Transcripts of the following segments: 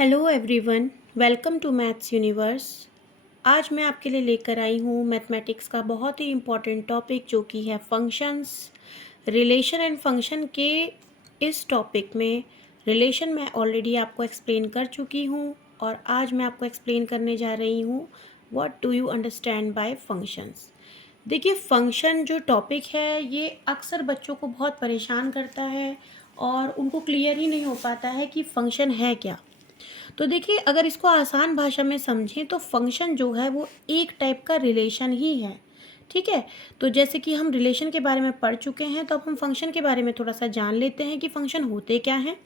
Hello everyone, welcome to maths universe. आज मैं आपके लिए लेकर आई हूँ मैथमेटिक्स का बहुत ही इम्पॉर्टेंट टॉपिक जो कि है फंक्शंस। रिलेशन एंड फंक्शन के इस टॉपिक में रिलेशन मैं ऑलरेडी आपको एक्सप्लेन कर चुकी हूँ और आज मैं आपको एक्सप्लेन करने जा रही हूँ what do you understand by functions. देखिए, फंक्शन जो टॉपिक है ये अक्सर बच्चों को बहुत परेशान करता है और उनको क्लियर ही नहीं हो पाता है कि फंक्शन है क्या। तो देखिए, अगर इसको आसान भाषा में समझें तो फंक्शन जो है वो एक टाइप का रिलेशन ही है। ठीक है, तो जैसे कि हम रिलेशन के बारे में पढ़ चुके हैं तो अब हम फंक्शन के बारे में थोड़ा सा जान लेते हैं कि फंक्शन होते क्या हैं।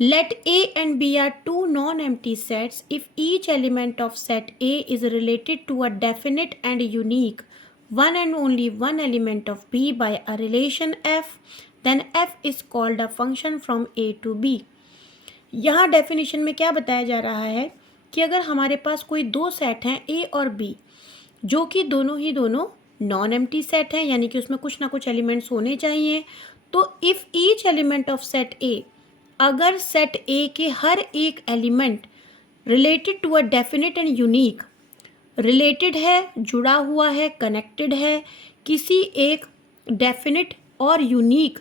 Let a and b are two non-empty sets if each element of set a is related to a definite and unique one and only one element of b by a relation f, then f is called a function from a to b। यहाँ definition में क्या बताया जा रहा है कि अगर हमारे पास कोई दो सेट हैं ए और बी, जो कि दोनों नॉन एम्प्टी सेट हैं, यानी कि उसमें कुछ ना कुछ एलिमेंट्स होने चाहिए, तो if each element of set A, अगर सेट ए के हर एक element related to a definite and unique, related है, जुड़ा हुआ है, कनेक्टेड है किसी एक डेफिनेट और यूनिक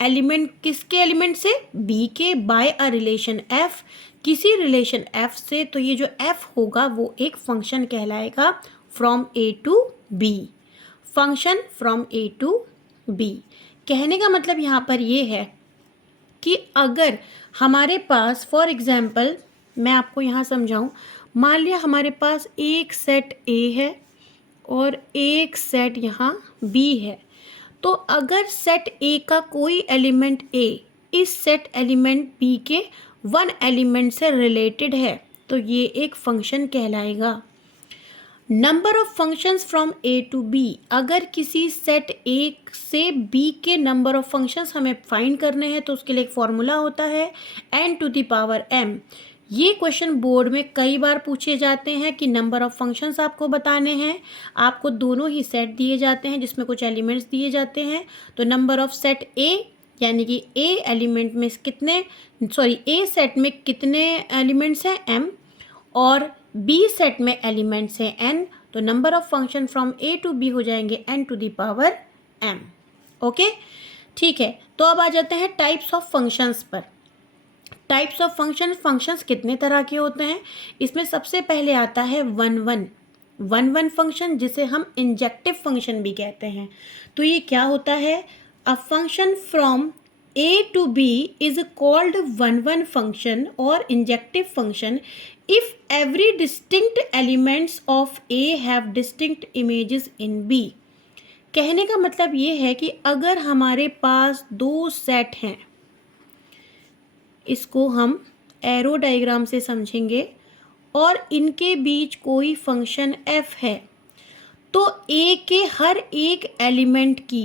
एलिमेंट, किसके एलिमेंट से, बी के, बाय अ रिलेशन एफ, किसी रिलेशन एफ से, तो ये जो एफ होगा वो एक फंक्शन कहलाएगा from A to B. Function from A to B कहने का मतलब यहाँ पर ये है कि अगर हमारे पास फॉर एग्जाम्पल मैं आपको यहाँ समझाऊँ, मान लिया हमारे पास एक सेट ए है और एक सेट यहाँ बी है, तो अगर सेट ए का कोई एलिमेंट ए इस सेट एलिमेंट बी के वन एलिमेंट से रिलेटेड है तो ये एक फंक्शन कहलाएगा। Number of functions from A to B, अगर किसी सेट ए से बी के नंबर ऑफ फंक्शंस हमें फाइंड करने हैं तो उसके लिए एक फॉर्मूला होता है n to the power m। ये क्वेश्चन बोर्ड में कई बार पूछे जाते हैं कि नंबर ऑफ फंक्शंस आपको बताने हैं, आपको दोनों ही सेट दिए जाते हैं जिसमें कुछ एलिमेंट्स दिए जाते हैं, तो नंबर ऑफ सेट ए यानी कि ए एलिमेंट में कितने, ए सेट में कितने एलिमेंट्स हैं m, और बी सेट में एलिमेंट्स हैं n, तो number of function from A to B हो जाएंगे n to the power m। Okay, ठीक है, तो अब आ जाते हैं टाइप्स ऑफ फंक्शंस पर। टाइप्स ऑफ फंक्शंस कितने तरह के होते हैं, इसमें सबसे पहले आता है वन फंक्शन, जिसे हम इंजेक्टिव फंक्शन भी कहते हैं। तो ये क्या होता है, a function from A to B is called one function और injective function if every distinct elements of A have distinct images in B. कहने का मतलब ये है कि अगर हमारे पास दो सेट हैं, इसको हम एरो डायग्राम से समझेंगे, और इनके बीच कोई फंक्शन f है, तो a के हर एक एलिमेंट की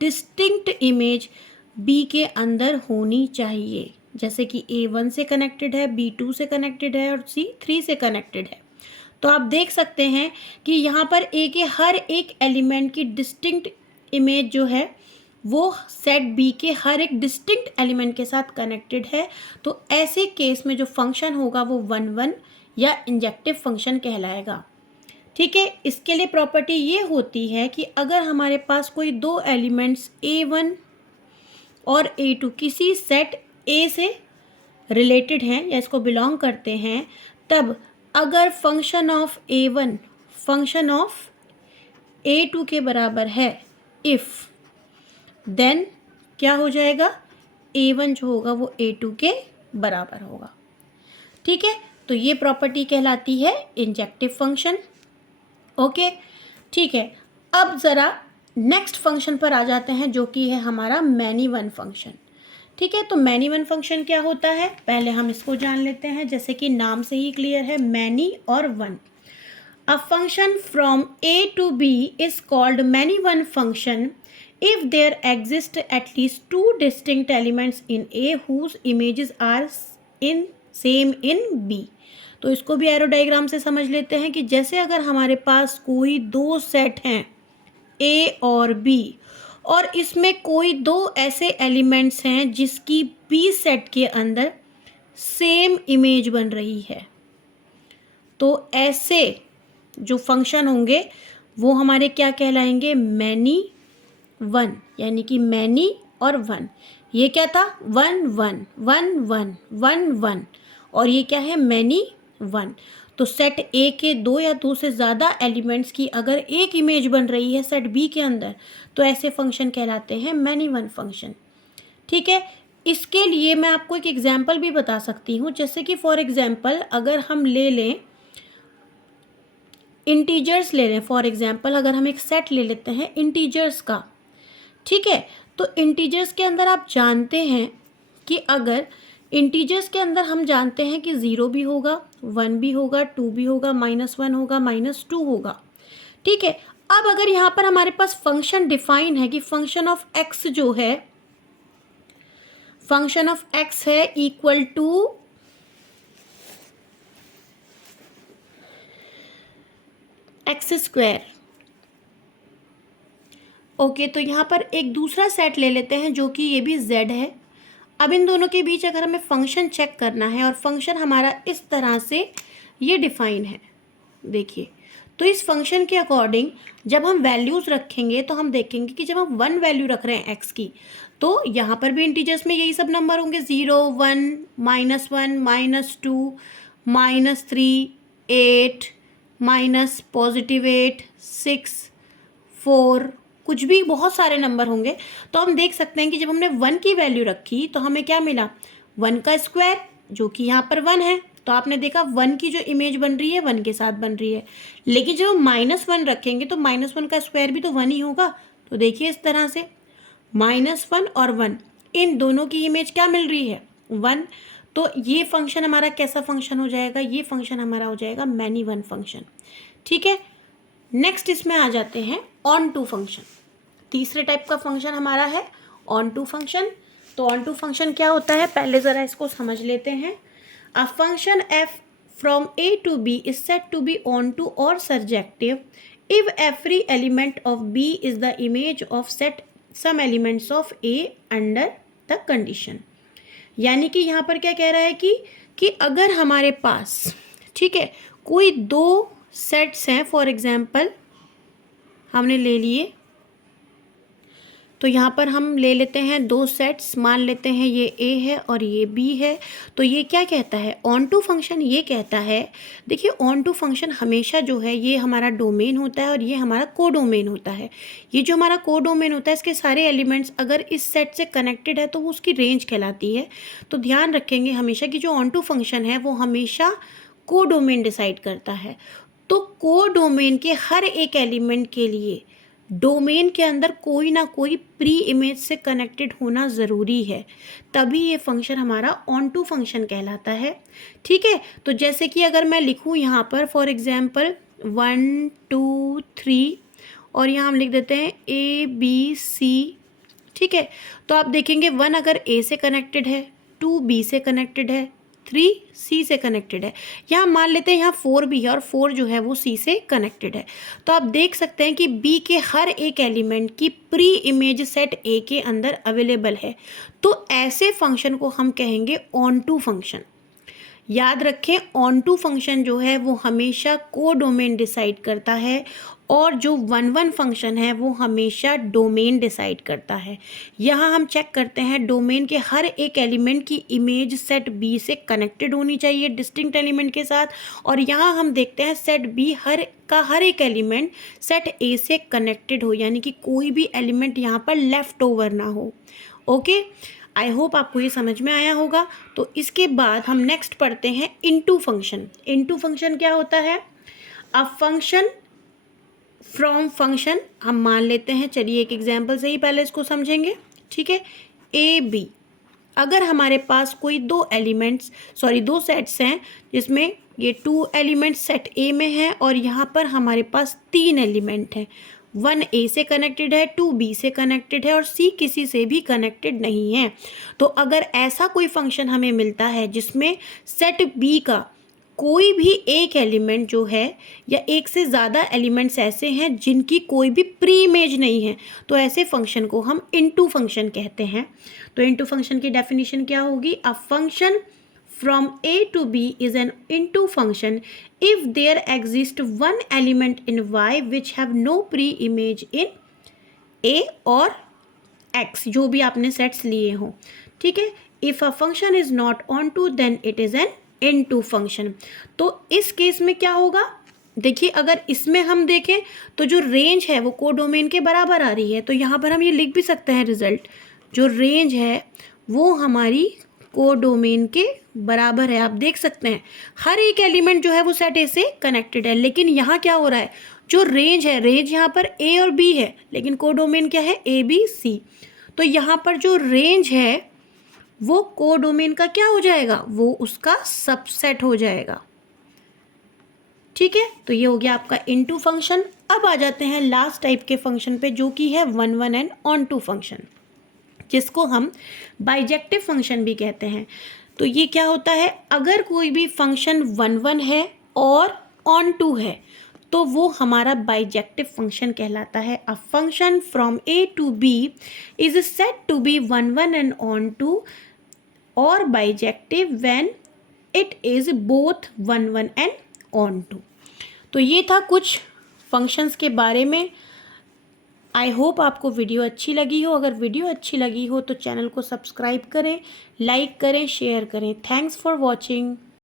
डिस्टिंक्ट इमेज b के अंदर होनी चाहिए। जैसे कि a1 से कनेक्टेड है, b2 से कनेक्टेड है और c3 से कनेक्टेड है। तो आप देख सकते हैं कि यहाँ पर a के हर एक एलिमेंट की डिस्टिंक्ट इमेज जो है वो सेट बी के हर एक डिस्टिंक्ट एलिमेंट के साथ कनेक्टेड है, तो ऐसे केस में जो फंक्शन होगा वो वन या इंजेक्टिव फंक्शन कहलाएगा। ठीक है, इसके लिए प्रॉपर्टी ये होती है कि अगर हमारे पास कोई दो एलिमेंट्स a1 और a2 किसी सेट a से रिलेटेड हैं या इसको बिलोंग करते हैं, तब अगर function of a1 function of a2 के बराबर है इफ़, देन क्या हो जाएगा, a1 जो होगा वो a2 के बराबर होगा। ठीक है, तो ये प्रॉपर्टी कहलाती है इंजेक्टिव फंक्शन। ओके, ठीक है, अब ज़रा नेक्स्ट फंक्शन पर आ जाते हैं जो कि है हमारा मैनी वन फंक्शन। ठीक है, तो मैनी वन फंक्शन क्या होता है, पहले हम इसको जान लेते हैं। जैसे कि नाम से ही क्लियर है, मैनी और one. A function from A to B is called many one function if there exist at least two distinct elements in A whose images are same in B। तो इसको भी एरो डायग्राम से समझ लेते हैं कि जैसे अगर हमारे पास कोई दो सेट हैं A और B, और इसमें कोई दो ऐसे एलिमेंट्स हैं जिसकी B सेट के अंदर सेम इमेज बन रही है। तो ऐसे जो फंक्शन होंगे वो हमारे क्या कहलाएंगे, मैनी वन, यानी कि मैनी और वन। ये क्या था, one one one one one one, और ये क्या है, मैनी वन। तो सेट ए के दो या दो से ज़्यादा एलिमेंट्स की अगर एक इमेज बन रही है सेट बी के अंदर, तो ऐसे फंक्शन कहलाते हैं मैनी वन फंक्शन। ठीक है, इसके लिए मैं आपको एक एग्जाम्पल भी बता सकती हूँ। जैसे कि फॉर एग्जाम्पल अगर हम ले लें इंटीजर्स ले लें, फॉर एग्जाम्पल अगर हम एक सेट ले लेते हैं इंटीजर्स का, ठीक है, तो इंटीजर्स के अंदर आप जानते हैं कि अगर इंटीजर्स के अंदर हम जानते हैं कि 0 भी होगा, 1 भी होगा, 2 भी होगा, -1 होगा, -2 होगा। ठीक है, अब अगर यहाँ पर हमारे पास फंक्शन डिफाइन है कि फंक्शन ऑफ एक्स जो है, फंक्शन ऑफ एक्स है equal to X square. Okay, तो यहाँ पर एक दूसरा सेट ले लेते हैं जो कि ये भी z है। अब इन दोनों के बीच अगर हमें फंक्शन चेक करना है और फंक्शन हमारा इस तरह से ये डिफाइन है, देखिए, तो इस फंक्शन के अकॉर्डिंग जब हम वैल्यूज़ रखेंगे तो हम देखेंगे कि जब हम 1 वैल्यू रख रहे हैं x की, तो यहाँ पर भी इंटीजर्स में यही सब नंबर होंगे, 0 1 -1 -2 -3 8 +8 6 4, कुछ भी बहुत सारे नंबर होंगे। तो हम देख सकते हैं कि जब हमने 1 की वैल्यू रखी तो हमें क्या मिला, 1 का स्क्वायर जो कि यहाँ पर 1 है। तो आपने देखा 1 की जो इमेज बन रही है 1 के साथ बन रही है। लेकिन जब हम -1 रखेंगे तो -1 का स्क्वायर भी तो 1 ही होगा। तो देखिए इस तरह से -1 और 1 इन दोनों की इमेज क्या मिल रही है, 1। तो ये फंक्शन हमारा कैसा फंक्शन हो जाएगा, ये फंक्शन हमारा हो जाएगा मैनी वन फंक्शन। ठीक है, नेक्स्ट इसमें आ जाते हैं ऑन टू फंक्शन। तीसरे टाइप का फंक्शन हमारा है ऑन टू फंक्शन। तो ऑन टू फंक्शन क्या होता है, पहले ज़रा इसको समझ लेते हैं। A function f from a to b is said to be onto or surjective if every element of b is the image of set some elements of a under the condition। यानी कि यहाँ पर क्या कह रहा है कि अगर हमारे पास, ठीक है, कोई दो सेट्स हैं, फॉर एग्जांपल हमने ले लिए, तो यहाँ पर हम ले लेते हैं दो सेट्स, मान लेते हैं ये A है और ये B है। तो ये क्या कहता है, ऑन टू फंक्शन ये कहता है, देखिए ऑन टू फंक्शन हमेशा जो है ये हमारा डोमेन होता है और ये हमारा कोडोमेन होता है। ये जो हमारा कोडोमेन होता है इसके सारे एलिमेंट्स अगर इस सेट से कनेक्टेड है तो वो उसकी रेंज कहलाती है। तो ध्यान रखेंगे हमेशा कि जो ऑन टू फंक्शन है वो हमेशा कोडोमेन डिसाइड करता है। तो कोडोमेन के हर एक एलिमेंट के लिए डोमेन के अंदर कोई ना कोई प्री इमेज से कनेक्टेड होना ज़रूरी है, तभी ये फंक्शन हमारा ऑन टू फंक्शन कहलाता है। ठीक है, तो जैसे कि अगर मैं लिखूँ यहाँ पर फॉर एग्जांपल 1 2 3 और यहाँ हम लिख देते हैं ABC। ठीक है, तो आप देखेंगे 1 अगर A से कनेक्टेड है, 2 B से कनेक्टेड है, 3 C से कनेक्टेड है। यहाँ मान लेते हैं यहाँ 4 भी है और 4 जो है वो C से कनेक्टेड है। तो आप देख सकते हैं कि B के हर एक एलिमेंट की प्री इमेज सेट A के अंदर अवेलेबल है। तो ऐसे फंक्शन को हम कहेंगे ऑन टू फंक्शन। याद रखें, ऑन टू फंक्शन जो है वो हमेशा कोडोमेन डिसाइड करता है और जो 1 फंक्शन है वो हमेशा डोमेन डिसाइड करता है। यहाँ हम चेक करते हैं डोमेन के हर एक एलिमेंट की इमेज सेट बी से कनेक्टेड होनी चाहिए डिस्टिंक्ट एलिमेंट के साथ, और यहाँ हम देखते हैं सेट बी हर एक एलिमेंट सेट ए से कनेक्टेड हो, यानी कि कोई भी एलिमेंट यहाँ पर लेफ्ट ओवर ना हो। ओके, आई होप आपको ये समझ में आया होगा। तो इसके बाद हम नेक्स्ट पढ़ते हैं इनटू फंक्शन। इनटू फंक्शन क्या होता है, अ फंक्शन फ्रॉम फंक्शन हम मान लेते हैं, चलिए एक एग्जांपल से ही पहले इसको समझेंगे। ठीक है, ए बी, अगर हमारे पास कोई दो सेट्स हैं जिसमें ये 2 एलिमेंट्स सेट ए में हैं और यहाँ पर हमारे पास 3 एलिमेंट हैं, 1 ए से कनेक्टेड है, 2 बी से कनेक्टेड है और सी किसी से भी कनेक्टेड नहीं है। तो अगर ऐसा कोई फंक्शन हमें मिलता है जिसमें सेट बी का कोई भी एक एलिमेंट जो है या एक से ज़्यादा एलिमेंट्स ऐसे हैं जिनकी कोई भी प्री इमेज नहीं है, तो ऐसे फंक्शन को हम इनटू फंक्शन कहते हैं। तो इनटू फंक्शन की डेफिनेशन क्या होगी, a function from A to B is an into function if there exists one element in Y which have no pre-image in A और X, जो भी आपने सेट्स लिए हों, ठीक है। If a function is not onto then it is an into इनटू फंक्शन। तो इस केस में क्या होगा, देखिए अगर इसमें हम देखें तो जो रेंज है वो कोडोमेन के बराबर आ रही है, तो यहाँ पर हम ये लिख भी सकते हैं रिजल्ट, जो रेंज है वो हमारी कोडोमेन के बराबर है। आप देख सकते हैं हर एक एलिमेंट जो है वो सेट ए से कनेक्टेड है, लेकिन यहाँ क्या हो रहा है, जो रेंज है, रेंज यहाँ पर ए और बी है, लेकिन कोडोमेन क्या है, ए बी सी। तो यहाँ पर जो रेंज है वो कोडोमेन का क्या हो जाएगा, वो उसका सबसेट हो जाएगा, ठीक है। तो ये हो गया आपका इनटू फंक्शन। अब आ जाते हैं लास्ट टाइप के फंक्शन पे, जो कि है one one and onto function, जिसको हम बाइजेक्टिव फंक्शन भी कहते हैं। तो ये क्या होता है, अगर कोई भी फंक्शन वन वन है और ऑन टू है तो वो हमारा बाइजेक्टिव फंक्शन कहलाता है। A function from A to B is said to be one one and onto और bijective when it is both one one and onto. तो ये था कुछ फंक्शंस के बारे में। आई होप आपको वीडियो अच्छी लगी हो। अगर वीडियो अच्छी लगी हो तो चैनल को सब्सक्राइब करें, लाइक करें, शेयर करें। Thanks for watching.